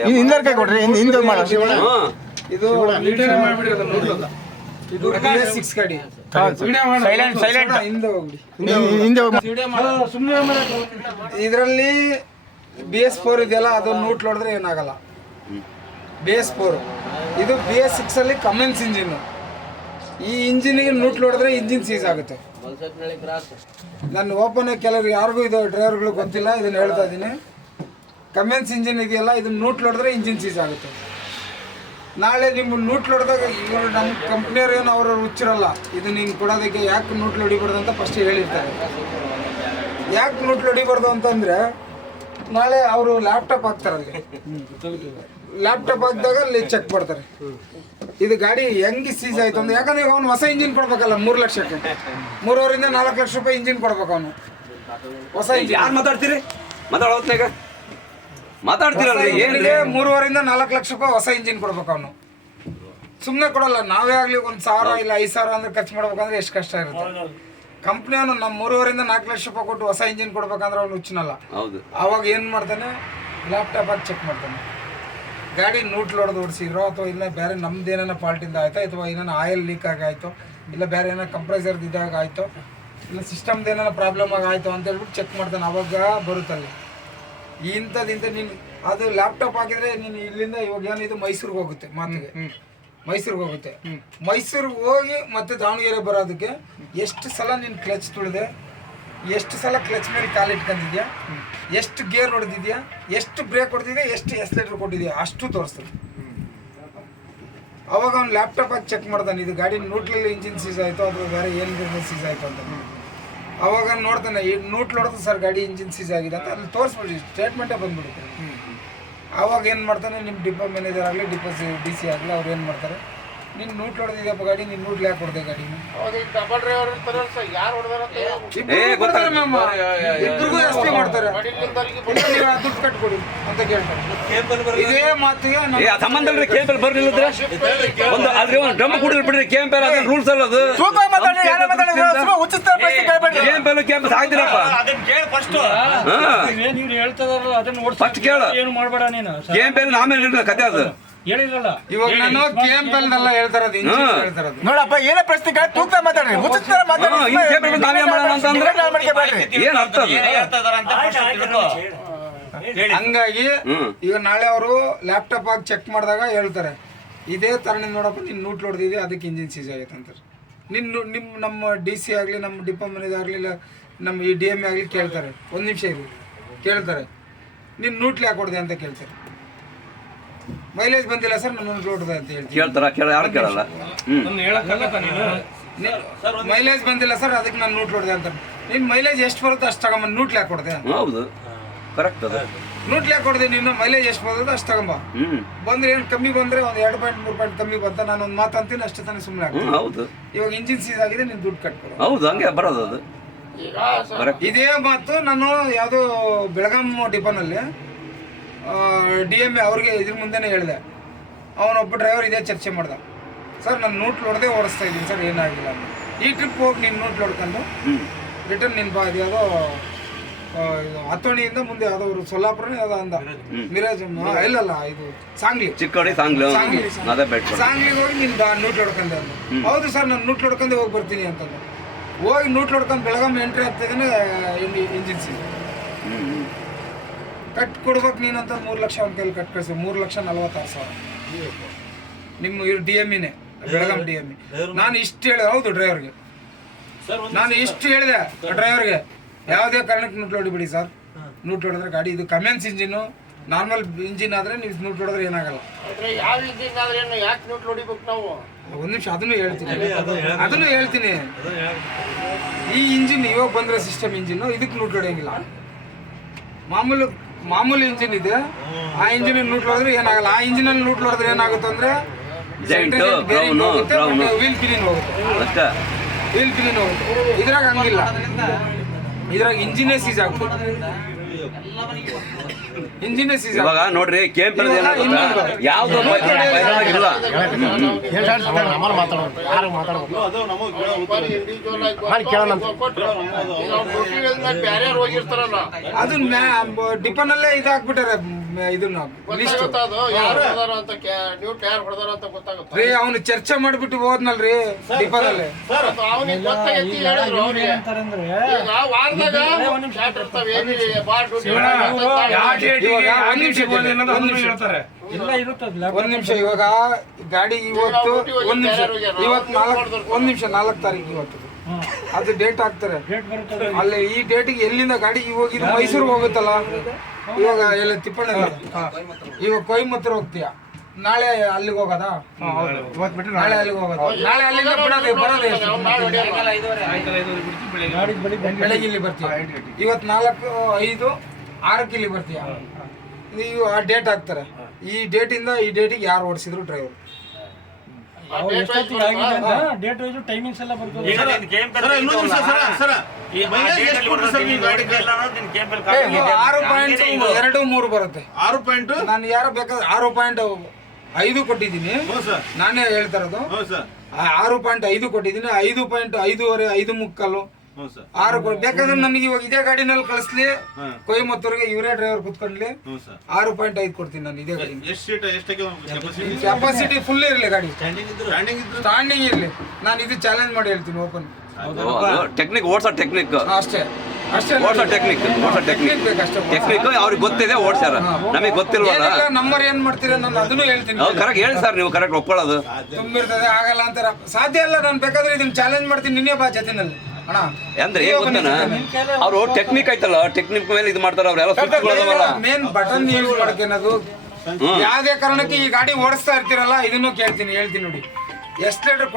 ಇನ್ನು ಹಿಂದರ್ ಕೈ ಕೊಡ್ರಿ ಹಿಂದೆ ಹಿಂದೆ ಮಾಡ. ಹ್ಮ್. ಇದು ವಿಡಿಯೋ ಮಾಡ್ಬಿಡಿರೋದು ನೋಡ್ಲಿಲ್ಲ. ಇದು ಸಿಕ್ಸ್ ಗಾಡಿ. ಸೈಲೆಂಟ್ ಸೈಲೆಂಟ್ ಹಿಂದೆ ಹೋಗ್ಬಿಡಿ. ಹಿಂದೆ ಹೋಗಿ ಇದರಲ್ಲಿ ಬಿ ಎಸ್ ಫೋರ್ ಇದೆಯಲ್ಲ ಅದು ನೂಟ್ ನೋಡಿದ್ರೆ ಏನಾಗಲ್ಲ. ಬಿ ಎಸ್ ಫೋರ್ ಇದು ಬಿ ಎಸ್ ಸಿಕ್ಸ್ ಅಲ್ಲಿ ಕಮೆನ್ಸ್ ಇಂಜಿನ್ ಈ ಇಂಜಿನಿಗೆ ನೂಟ್ ನೋಡಿದ್ರೆ ಇಂಜಿನ್ ಸೀಸ್ ಆಗುತ್ತೆ. ನನ್ನ ಓಪನ್ ಕೆಲವರು ಯಾರಿಗೂ ಇದು ಡ್ರೈವರ್ಗಳು ಗೊತ್ತಿಲ್ಲ ಇದನ್ನ ಹೇಳ್ತಾ ಇದ್ದೀನಿ. ಕಮೆನ್ಸ್ ಇಂಜಿನ್ ಇದೆಯಲ್ಲ ಇದನ್ನು ನೂಟ್ ಹೊಡೆದ್ರೆ ಇಂಜಿನ್ ಸೀಸ್ ಆಗುತ್ತೆ. ನಾಳೆ ನಿಮ್ಮ ನೂಟ್ ಹೊಡೆದಾಗ ಇವರು ನಮ್ಮ ಕಂಪ್ನಿಯವ್ರು ಏನು ಅವರು ಹುಚ್ಚಿರಲ್ಲ ಇದು ನೀನು ಕೊಡೋದಕ್ಕೆ ಯಾಕೆ ನೂಟ್ ಹೊಡಿಬಾರ್ದು ಅಂತ ಫಸ್ಟ್ ಹೇಳಿರ್ತಾರೆ. ಯಾಕೆ ನೂಟ್ ಹೊಡಿಬಾರ್ದು ಅಂತಂದರೆ ನಾಳೆ ಅವರು ಲ್ಯಾಪ್ಟಾಪ್ ಹಾಕ್ತಾರಲ್ಲಿ ಲ್ಯಾಪ್ಟಾಪ್ ಹಾಕಿದಾಗ ಅಲ್ಲಿ ಚೆಕ್ ಮಾಡ್ತಾರೆ ಇದು ಗಾಡಿ ಹೆಂಗೆ ಸೀಸ್ ಆಯ್ತು ಅಂದ್ರೆ ಯಾಕಂದ್ರೆ ಅವ್ನು ಹೊಸ ಇಂಜಿನ್ ಕೊಡ್ಬೇಕಲ್ಲ ಮೂರು ಲಕ್ಷಕ್ಕೆ. ಮೂರುವರಿಂದ ನಾಲ್ಕು ಲಕ್ಷ ರೂಪಾಯಿ ಇಂಜಿನ್ ಕೊಡ್ಬೇಕು ಅವನು. ಹೊಸ ಇಂಜಿನ್ ಯಾರು ಮಾತಾಡ್ತೀರಿ? ಮಾತಾಡೋತ್ನಾಗ ಇಂಜಿನ್ಗೆ ಮೂರುವರಿಂದ ನಾಲ್ಕು ಲಕ್ಷ ರೂಪಾಯಿ ಹೊಸ ಇಂಜಿನ್ ಕೊಡ್ಬೇಕು ಅವನು. ಸುಮ್ಮನೆ ಕೊಡಲ್ಲ ನಾವೇ ಆಗಲಿ ಒಂದು ಸಾವಿರ ಇಲ್ಲ ಐದು ಸಾವಿರ ಅಂದ್ರೆ ಖರ್ಚು ಮಾಡ್ಬೇಕಂದ್ರೆ ಎಷ್ಟು ಕಷ್ಟ ಇರುತ್ತೆ. ಕಂಪ್ನಿಯವನು ನಮ್ಮ ಮೂರುವರಿಂದ ನಾಲ್ಕು ಲಕ್ಷ ರೂಪಾಯಿ ಕೊಟ್ಟು ಹೊಸ ಇಂಜಿನ್ ಕೊಡ್ಬೇಕಂದ್ರೆ ಅವ್ನು ಹುಚ್ಚಿನಲ್ಲ. ಹೌದು. ಅವಾಗ ಏನು ಮಾಡ್ತಾನೆ? ಲ್ಯಾಪ್ಟಾಪ್ ಆಗಿ ಚೆಕ್ ಮಾಡ್ತಾನೆ. ಗಾಡಿ ನೂಟ್ ಲೋಡ್ ಓಡಿಸಿದ್ರೋ ಅಥವಾ ಇಲ್ಲ ಬೇರೆ ನಮ್ದು ಏನೇನೋ ಫಾಲ್ಟಿಂದ ಆಯ್ತಾ ಅಥವಾ ಏನೇನೋ ಆಯಿಲ್ ಲೀಕ್ ಆಗಿ ಆಯಿತು ಇಲ್ಲ ಬೇರೆ ಏನೋ ಕಂಪ್ರೆಸರ್ದು ಇದಾಗ ಆಯಿತು ಇಲ್ಲ ಸಿಸ್ಟಮ್ದು ಏನೇನೋ ಪ್ರಾಬ್ಲಮ್ ಆಗಿ ಆಯಿತು ಅಂತ ಹೇಳ್ಬಿಟ್ಟು ಚೆಕ್ ಮಾಡ್ತಾನೆ. ಅವಾಗ ಬರುತ್ತಲ್ಲಿ. ಇಂಥದ್ದು ಇಂಥ ನೀನು ಅದು ಲ್ಯಾಪ್ಟಾಪ್ ಹಾಕಿದ್ರೆ ನೀನು ಇಲ್ಲಿಂದ ಇವಾಗ ಏನಿದು ಇದು ಮೈಸೂರಿಗೆ ಹೋಗುತ್ತೆ ಮಾತಿಗೆ. ಮೈಸೂರಿಗೆ ಹೋಗುತ್ತೆ. ಮೈಸೂರಿಗೆ ಹೋಗಿ ಮತ್ತೆ ದಾವಣಗೆರೆ ಬರೋದಕ್ಕೆ ಎಷ್ಟು ಸಲ ನೀನು ಕ್ಲಚ್ ತುಳಿದೆ? ಎಷ್ಟು ಸಲ ಕ್ಲಚ್ ಮೇಲೆ ಕಾಲು ಇಟ್ಕೊಂಡಿದ್ಯಾ? ಎಷ್ಟು ಗೇರ್ ಹೊಡೆದಿದ್ಯಾ? ಎಷ್ಟು ಬ್ರೇಕ್ ಹೊಡೆದಿದ್ಯಾ? ಎಷ್ಟು ಎಸ್ಲೇಟರ್ ಕೊಟ್ಟಿದ್ಯಾ? ಅಷ್ಟು ತೋರಿಸ್ತದೆ ಅವಾಗ ಅವ್ನು ಲ್ಯಾಪ್ಟಾಪ್ ಹಾಕಿ ಚೆಕ್ ಮಾಡ್ತಾನೆ ಇದು ಗಾಡಿ ನೂಟ್ಲಲ್ಲಿ ಇಂಜಿನ್ ಸೀಸ್ ಆಯಿತು ಅಥವಾ ಬೇರೆ ಏನು ಸೀಸ್ ಆಯಿತು ಅಂತ. ಅವಾಗ ನೋಡ್ತಾನೆ ಈ ನೂಟ್ಲ್ ಹೊಡೆದು ಸರ್ ಗಾಡಿ ಇಂಜಿನ್ ಸೀಸ್ ಆಗಿದೆ ಅಂತ ಅಲ್ಲಿ ತೋರಿಸ್ಬಿಡಿ ಸ್ಟೇಟ್ಮೆಂಟೇ ಬಂದ್ಬಿಡುತ್ತೆ. ಅವಾಗ ಏನು ಮಾಡ್ತಾನೆ ನಿಮ್ಮ ಡಿಪೋ ಮ್ಯಾನೇಜರ್ ಆಗಲಿ ಡಿಪೋ ಸಿ ಡಿ ಸಿ ಆಗಲಿ ಅವ್ರು ಏನು ಮಾಡ್ತಾರೆ? ನೀನು ನೂಟ್ ಹೊಡೆದಿದ್ದಪ್ಪ ಗಾಡಿ ನೀನು ನೂಟ್ಲ್ ಯಾಕೆ ಹೊಡೆದೆ ಗಾಡಿ ಏ, ಗೊತ್ತಾಗ- ಇಬ್ರಿಗೂ ಜಾಸ್ತಿ ಮಾಡ್ತಾರೆ ಇಲ್ಲ, ನೀವು ಆ ದುಡ್ಡು ಕಟ್ಕೊಡಿ ಅಂತ ಕೇಳ್ತಾರೆ ಇದೇ ಮಾತಿಗೆ ಸಂಬಂಧ ಇಲ್ರಿ ಕೆ ಎಂ ಬರ್ಲಿಲ್ಲದ್ರೆ ಒಂದು ಆದ್ರೆ ಒಂದು ಡ್ರಮ್ ಕುಡಿದ್ರೆ ಬಿಡ್ರಿ ಕೆ ಎಂ ಪಿ ಅದ ರೂಲ್ಸ್ ಅಲ್ಲ ಅದು ತೂಕ ಮಾತಾಡಿ ಯಾರೋ ಮಾತಾಡಿ ಸುಮ್ಮನೆ ಹುಚ್ಚಿಸ್ತಾರೆ ಪ್ರಶ್ನೆ ಕೇಳ್ಬೇಡ್ರಿ K M P K M ಆಗ್ತಿರಪ್ಪ first ನೀವ್ ಹೇಳ್ತದಾರಲ್ಲ ಅದನ್ನ ಓಡ್ಸಿ ಫಸ್ಟ್ ಕೇಳು ಏನು ಮಾಡಬೇಡ ನೀನು ಕೇಂಪೇಲ್ ಆಮೇಲೆ ಕತೆ ಅದು ಹೇಳಿರಲ್ಲ ಇವಾಗ ನಾನು ಎಂ ನೋಡಪ್ಪ ಏನೇ ಪ್ರಶ್ನೆ ಕೇಳಿ ತೂಕ ಮಾತಾಡ್ರಿ ಉಚಿತ ಮಾತಾಡಿ. ನಾವೇ ಮಾಡೋಣ ಅಂತಂದ್ರೆ? ಅರ್ಥ ಅದು. ಹಂಗಾಗಿ ಈಗ ನಾಳೆ ಅವರು ಲ್ಯಾಪ್ಟಾಪ್ ಆಗಿ ಚೆಕ್ ಮಾಡಿದಾಗ ಹೇಳ್ತಾರೆ ಇದೇ ತರಣಿ ನೋಡಪ್ಪ ನೀನು ನೂಟ್ ಹೊಡೆದಿದೆ ಅದಕ್ಕೆ ಇಂಜಿನ್ ಸೀಸ್ ಆಗೈತೆ ಅಂತಾರೆ. ನಿನ್ನ ನಿಮ್ಮ ನಮ್ಮ ಡಿ ಸಿ ಆಗಲಿ ನಮ್ಮ ಡಿಪೋ ಮ್ಯಾನೇಜರ್ ಆಗಲಿ ಇಲ್ಲ ನಮ್ಮ ಈ ಡಿ ಎಂ ಆಗಲಿ ಕೇಳ್ತಾರೆ. ಒಂದು ನಿಮಿಷ ಇರ್ಲಿ ಕೇಳ್ತಾರೆ. ನೀನು ನೂಟ್ಲಿ ಹಾಕೊಡ್ದೆ ಅಂತ ಕೇಳ್ತಾರೆ. ಮೈಲೇಜ್ ಬಂದಿಲ್ಲ ಸರ್ ನಾನು ನೂಟ್ ಹೊಡೆದೆ ಅಂತ ಹೇಳ್ತೀವಿ. ಕೇಳ್ತಾರ? ಕೇಳ ಯಾರು ಕೇಳಲ್ಲ? ಹ್ಮ್. ಮೈಲೇಜ್ ಬಂದಿಲ್ಲ ಸರ್ ಅದಕ್ಕೆ ನಾನು ನೂಟ್ ಹೊಡೆದೆ ಅಂತ. ನಿನ್ನ ಮೈಲೇಜ್ ಎಷ್ಟು ಬರುತ್ತೆ ಅಷ್ಟು ತಗೊಂಬಂದು ನೂಟ್ಲಿ ಯಾಕೆ ಕೊಡ್ದೆ. ಹೌದು. ಕರೆಕ್ಟ್ ಅದು. ನೂಟ್ಲಿ ಯಾಕೆ ಕೊಡ್ದೆ ನಿನ್ನ ಮೈಲೇಜ್ ಎಷ್ಟು ಬರುತ್ತೆ ಅಷ್ಟು ತಗೊಂಬ. ಬಂದ್ರೆ ಏನು ಕಮ್ಮಿ ಬಂದ್ರೆ ಒಂದು ಎರಡು ಪಾಯಿಂಟ್ ಮೂರು ಪಾಯಿಂಟ್ ಕಮ್ಮಿ ಬಂತ ನಾನು ಒಂದು ಮಾತು ಅಂತೀನಿ ಅಷ್ಟೇ ತಾನೇ ಸುಮ್ಮನೆ ಆಗ್ತೀನಿ. ಹೌದು. ಇವಾಗ ಇಂಜಿನ್ ಸೀಸ್ ಆಗಿದೆ ನೀನು ದುಡ್ಡು ಕಟ್ಕೊಡು ಹೌದು ಹಂಗೆ ಬರೋದು ಅದು. ಕರೆಕ್ಟ್ ಇದೇ ಮಾತು ನಾನು ಯಾವುದೋ ಬೆಳಗಾಂ ಡಿಪೋನಲ್ಲಿ ಡಿ ಎಂ ಎ ಅವ್ರಿಗೆ ಇದ್ರ ಮುಂದೆನೇ ಹೇಳಿದೆ. ಅವನೊಬ್ಬ ಡ್ರೈವರ್ ಇದೇ ಚರ್ಚೆ ಮಾಡ್ದ. ಸರ್ ನಾನು ನೋಟ್ ಹೊಡೆದೇ ಓಡಿಸ್ತಾ ಇದ್ದೀನಿ ಸರ್ ಏನಾಗಿಲ್ಲ. ಈ ಟ್ರಿಪ್ ಹೋಗಿ ನೀನು ನೋಟ್ ಹೊಡ್ಕೊಂಡು ಹ್ಮ್. ರಿಟರ್ನ್ ನಿನ್ನ ಬಾ ಅದು ಯಾವುದೋ ಹತ್ತೋಣಿಯಿಂದ ಮುಂದೆ ಯಾವುದೋ ಅವರು ಸೊಲ್ಲಾಪುರನೇ ಯಾವುದೋ ಅಂದ. ಮಿರಾಜ್ ಇಲ್ಲಲ್ಲ ಇದು ಸಾಂಗ್ಲಿ. ಚಿಕ್ಕೋಡಿ ಸಾಂಗ್ಲಿ. ಸಾಂಗ್ಲಿ ಸಾಂಗ್ಲಿಗೆ ಹೋಗಿ ನಿನ್ ಬಾ ನೂಟ್ ಹೊಡ್ಕೊಂಡೆ ಅಂದ. ಹೌದು ಸರ್ ನಾನು ನೂಟ್ ಹೊಡ್ಕೊಂಡೆ ಹೋಗಿ ಬರ್ತೀನಿ ಅಂತಂದು. ಹೋಗಿ ನೂಟ್ ಲೋಡ್ಕೊಂಡು ಬೆಳಗಾಂ ಎಂಟ್ರಿ ಆಗ್ತಿದ್ದಾನೆ ಇಂಜಿನ್ ಕಟ್ ಕೊಡ್ಬೇಕು ನೀನು ಅಂತ ಮೂರು ಲಕ್ಷ ಅವ್ನ ಕೈಲಿ ಕಟ್ ಕಳಿಸಿ. ಮೂರು ಲಕ್ಷ ನಲವತ್ತಾರು ಸಾವಿರ. ನಿಮ್ಮ ಇವ್ರು ಡಿ ಎಂ ಇನೇ ಬೆಳಗಾಂ ಡಿ ಎಂ ನಾನು ಇಷ್ಟು ಹೇಳಿದೆ ಹೌದು ಡ್ರೈವರ್ಗೆ ನಾನು ಇಷ್ಟು ಹೇಳಿದೆ ಡ್ರೈವರ್ಗೆ ಯಾವುದೇ ಕಾರಣಕ್ಕೆ ನೂಟ್ ಹೊಡಿಬಿಡಿ ಸರ್. ನೂಟ್ ಹೊಡೆದ್ರೆ ಗಾಡಿ ಇದು ಕಮೆನ್ಸ್ ಇಂಜಿನ್ ನಾರ್ಮಲ್ ಇಂಜಿನ್ ಆದರೆ ನೀವು ನೂಟ್ ಹೊಡೆದ್ರೆ ಏನಾಗಲ್ಲ. ಯಾವ ಇಂಜಿನ್ ಆದ್ರೆ ಏನು ಯಾಕೆ ಹೊಡಿಬೇಕು ನಾವು? ಒಂದು ನಿಮಿಷ ಅದನ್ನು ಹೇಳ್ತೀನಿ. ಅದನ್ನು ಹೇಳ್ತೀನಿ. ಈ ಇಂಜಿನ್ ಇವಾಗ ಬಂದ್ರೆ ಸಿಸ್ಟಮ್ ಇಂಜಿನ್ ಇದಕ್ಕೆ ನೂಟ್ ಹೊಡೆಯಂಗಿಲ್ಲ ಮಾಮೂಲು ಮಾಮೂಲಿ ಇಂಜಿನ್ ಇದೆ. ಆ ಇಂಜಿನ್ ಲೂಟ್ ಹೊಡೆದ್ರೆ ಏನಾಗಲ್ಲ. ಆ ಇಂಜಿನ್ ಅಲ್ಲಿ ನೂಟ್ ಹೊಡೆದ್ರೆ ಏನಾಗುತ್ತೆ ಅಂದ್ರೆ. ವೀಲ್ ಕ್ಲೀನ್ ಹೋಗುತ್ತೆ ಅಷ್ಟೇ ವೀಲ್ ಕ್ಲೀನ್ ಹೋಗುತ್ತೆ. ಇದ್ರಾಗ ಹಂಗಿಲ್ಲ. ಇದ್ರಾಗ ಇಂಜಿನೇ ಸೀಸ್ ಆಗ್ಬೋದು. ಇಂಜಿನೇ ಸೀಜ್ ಇವಾಗ ನೋಡ್ರಿ ಕೆ ಎಂ ಪಿ ಏನಾಗುತ್ತೆ ಯಾವ್ದು ಇಲ್ಲ ಆಮೇಲೆ ಮಾತಾಡೋದು. ಯಾರು ಕೇಳೋಣ ಡ್ಯೂಟಿ ಬೇರೆ ಹೋಗಿರ್ತಾರಲ್ಲ. ಅದು ಡಿಪನಲ್ಲೇ ಇದಾಕ್ಬಿಟ್ಟಾರೆ ಇದನ್ನ ಲಿಸ್ಟ್ ಯಾರು ಹೊಡೆದಾರ ಅಂತ ಯಾರು ಹೊಡೆದಾರ ಅಂತ ಗೊತ್ತಾಗುತ್ತೆ? ರೀ ಅವನು ಚರ್ಚೆ ಮಾಡ್ಬಿಟ್ಟು ಹೋದ್ನಲ್ರಿ ಡಿಪರಲ್ಲಿ ಅವನಿಗೆ ಗೊತ್ತಾಗೈತಿ ಹೇಳಿದ್ರು ಅವ್ರಿಗೆ. ಅಂತಾರಂದ್ರೆ ಈಗ ವಾರದಾಗ ಶಾಟ್ ಇರ್ತಾವೆ ಏನಿ ಬಾಳ್ ಡ್ಯೂಟಿ ಇವಾಗ ಒಂದ್ ಇರುತ್ತಲ್ಲ ಒಂದ್ ನಿಮಿಷ ಇವಾಗ ಗಾಡಿ ಇವತ್ತು ಒಂದ್ ನಿಮಿಷ ಇವತ್ತು ನಾಲ್ಕು ಒಂದ್ ನಿಮಿಷ ನಾಲ್ಕು ತಾರೀಕು ಇವತ್ತು. ಅದು ಡೇಟ್ ಹಾಕ್ತಾರೆ. ಅಲ್ಲಿ ಈ ಡೇಟಿಗೆ ಎಲ್ಲಿಂದ ಗಾಡಿ ಹೋಗಿ ಇದು ಮೈಸೂರಿಗೆ ಹೋಗುತ್ತಲ್ಲ? ಇವಾಗ ಎಲ್ಲ ತಿಪ್ಪಣ್ಣ ಇವಾಗ ಕೊಯಮತ್ತೂರು ಹೋಗ್ತೀಯ? ನಾಳೆ ಅಲ್ಲಿಗೆ ಹೋಗೋದಾ? ನಾಳೆ ಅಲ್ಲಿಗೆ ಹೋಗೋದು. ನಾಳೆ ಅಲ್ಲಿಂದ ಬಿಡೋದು ಬರೋದು ಬೆಳಗ್ಗೆ. ಇಲ್ಲಿ ಬರ್ತೀಯ? ಇವತ್ತು ನಾಲ್ಕು ಐದು ಆರಕ್ಕೆ ಇಲ್ಲಿ ಬರ್ತೀಯ? ನೀವು ಆ ಡೇಟ್ ಹಾಕ್ತಾರೆ. ಈ ಡೇಟಿಂದ ಈ ಡೇಟಿಗೆ ಯಾರು ಓಡಿಸಿದ್ರು ಡ್ರೈವರ್ ಅವ್ರು ಎಷ್ಟೊತ್ತಿಗೆ ಆಗಿದೆ ಅಂತ ಡೇಟ್ ವೈಸ್ ಟೈಮಿಂಗ್ಸ್ ಎಲ್ಲ ಬರ್ತದೆ. ಆರು ಪಾಯಿಂಟ್ ಎರಡು ಮೂರು ಬರುತ್ತೆ. ಆರು ಪಾಯಿಂಟ್ ನಾನು ಯಾರು ಬೇಕಾದ್ರೆ ಆರು ಪಾಯಿಂಟ್ ಐದು ಕೊಟ್ಟಿದ್ದೀನಿ. ನಾನೇ ಹೇಳ್ತಾ ಇರೋದು. ಸರ್. ಆ ಆರು ಪಾಯಿಂಟ್ ಐದು ಕೊಟ್ಟಿದ್ದೀನಿ. ಐದು ಪಾಯಿಂಟ್ ಐದೂವರೆ ಐದು ಮುಕ್ಕಾಲು. ಆರು ಬೇಕಾದ್ರೆ ನನಗೆ ಇವಾಗ ಇದೇ ಗಾಡಿನಲ್ಲಿ ಕಳಿಸ್ಲಿ ಕೊಯಮತ್ತೂರ್ಗೆ ಇವರೇ ಡ್ರೈವರ್ ಕುತ್ಕೊಂಡ್ಲಿ ಆರು ಪಾಯಿಂಟ್ ಐದು ಕೊಡ್ತೀನಿ ನಾನು ಇದೇ ಗಾಡಿ ಕೆಪಾಸಿಟಿ ಕೆಪಾಸಿಟಿ ಫುಲ್ ಇರಲಿ ಗಾಡಿ. ಸ್ಟ್ಯಾಂಡಿಂಗ್ ಇರಲಿ. ನಾನು ಇದು ಚಾಲೆಂಜ್ ಮಾಡಿ ಹೇಳ್ತೀನಿ ಓಪನ್ ಟೆಕ್ನಿಕ್ ಓಡ್ಸೋ ಟೆಕ್ನಿಕ್ ಅಷ್ಟೇ. ಅಷ್ಟೇ ಓಡ್ಸೋ ಟೆಕ್ನಿಕ್ ಓಡ್ಸೋ ಟೆಕ್ನಿಕ್ ಟೆಕ್ನಿಕ್ ಅವ್ರಿಗೆ ಗೊತ್ತಿದೆ ಓಡ್ಸ್ಯಾರ. ನಮಗೆ ಗೊತ್ತಿಲ್ವಲ್ಲ? ನಂಬರ್ ಏನ್ ಮಾಡ್ತೀರಾ ನಾನು ಅದನ್ನು ಹೇಳ್ತೀನಿ. ಕರೆಕ್ಟ್ ಹೇಳಿ ಸರ್ ನೀವು ಕರೆಕ್ಟ್ ಒಪ್ಕೊಳ್ಳೋದು. ತುಂಬಿರ್ತದೆ ಆಗಲ್ಲ ಅಂತಾರ. ಸಾಧ್ಯ ಇಲ್ಲ ನಾನು ಬೇಕಾದ್ರೆ ಇದನ್ನ ಚಾಲೆಂಜ್ ಮಾಡ್ತೀನಿ ನಿನ್ನೆ ಬಾ ಜೊತೆನಲ್ಲಿ. ಅಂದ್ರೆ ಏನ್ ಗೊತ್ತಾನ? ಅವರು ಟೆಕ್ನಿಕ್ ಐತಲ್ಲ ಟೆಕ್ನಿಕ್ ಮೇಲೆ ಇದು ಮಾಡ್ತಾರ ಅವ್ರೆಲ್ಲ ಮೇನ್ ಬಟನ್ ಯೂಸ್ ಮಾಡ್ಕೊಳೋದು ಯಾವ್ದೇ ಕಾರಣಕ್ಕೆ ಈ ಗಾಡಿ ಓಡಿಸ್ತಾ ಇರ್ತೀರಲ್ಲ ಇದನ್ನು ಕೇಳ್ತೀನಿ ಹೇಳ್ತೀನಿ ನೋಡಿ. ಎಷ್ಟು ಲೀಟರ್